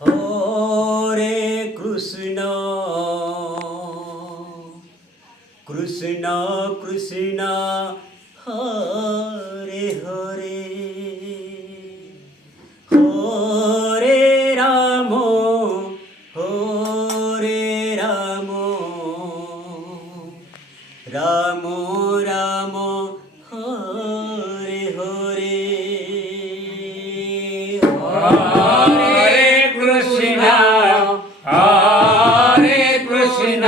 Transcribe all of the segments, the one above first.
હરે કૃષ્ણ કૃષ્ણ કૃષ્ણ હરે હરે હરે રામ રામ રામ હરે હરે હરે કૃષ્ણ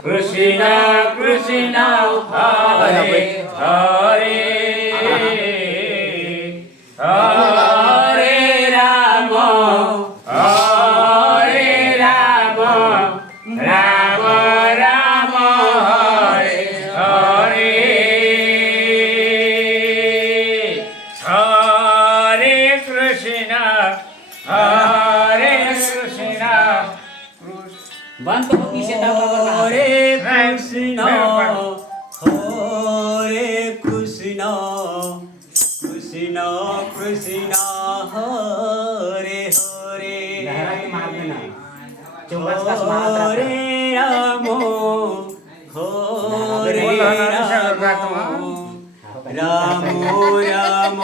કૃષ્ણ કૃષ્ણ હરે હરે હરે રામ રામ રામ હરે હરે હરે કૃષ્ણ બંધ તો પીછે તાવ હરે કૃષ્ણ કૃષ્ણ કૃષ્ણ હરે હરે લહેરા કે માર્ગ ના 24 का હરે રામ હરે રામ રામ રામ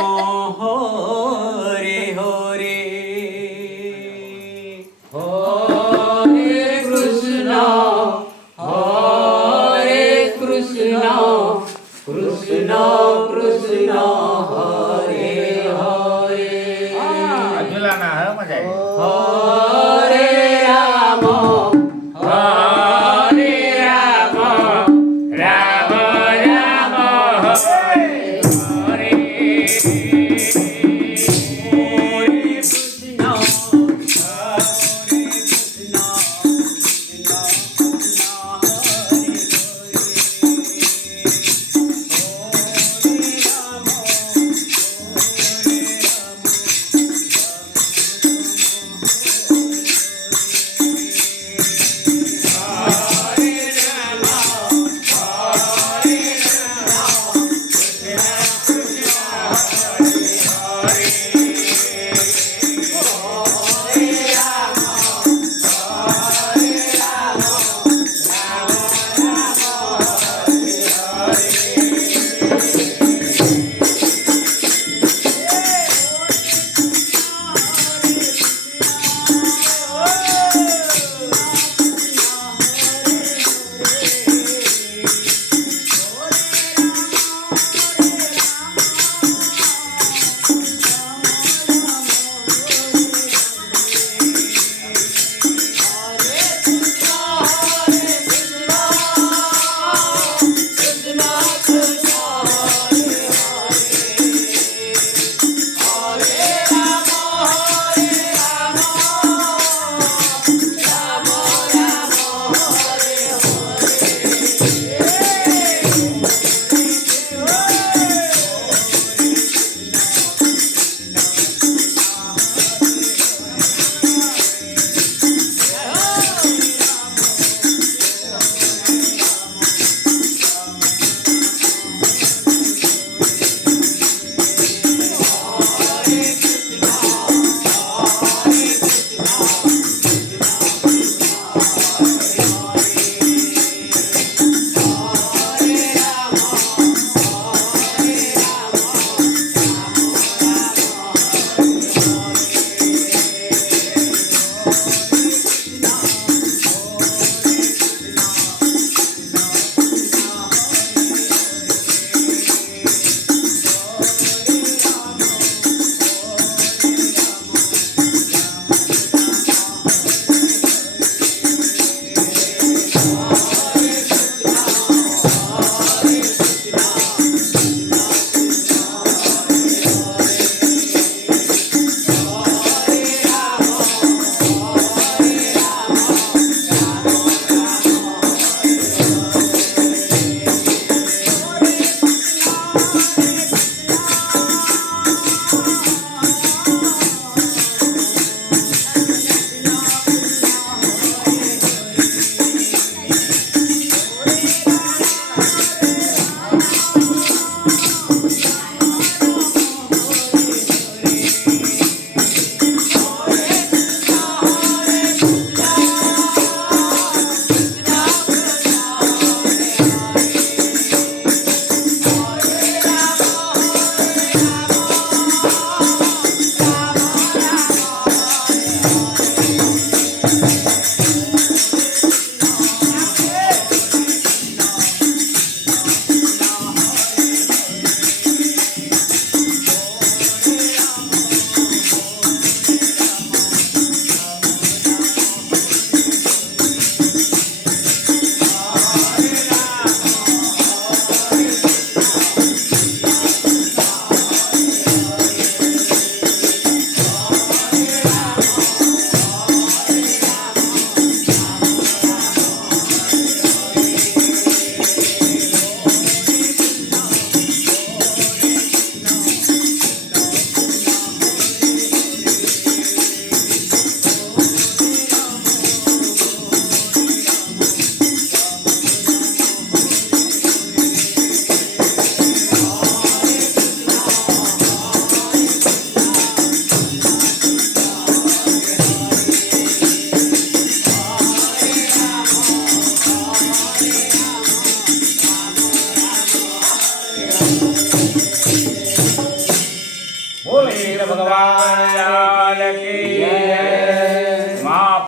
હરે હરે હરે કૃષ્ણ કૃષ્ણ કૃષ્ણ હરે હરે અજલાના હે મજા હરે રામ રામ રામ હરે હરે ભગવાન લાલ કી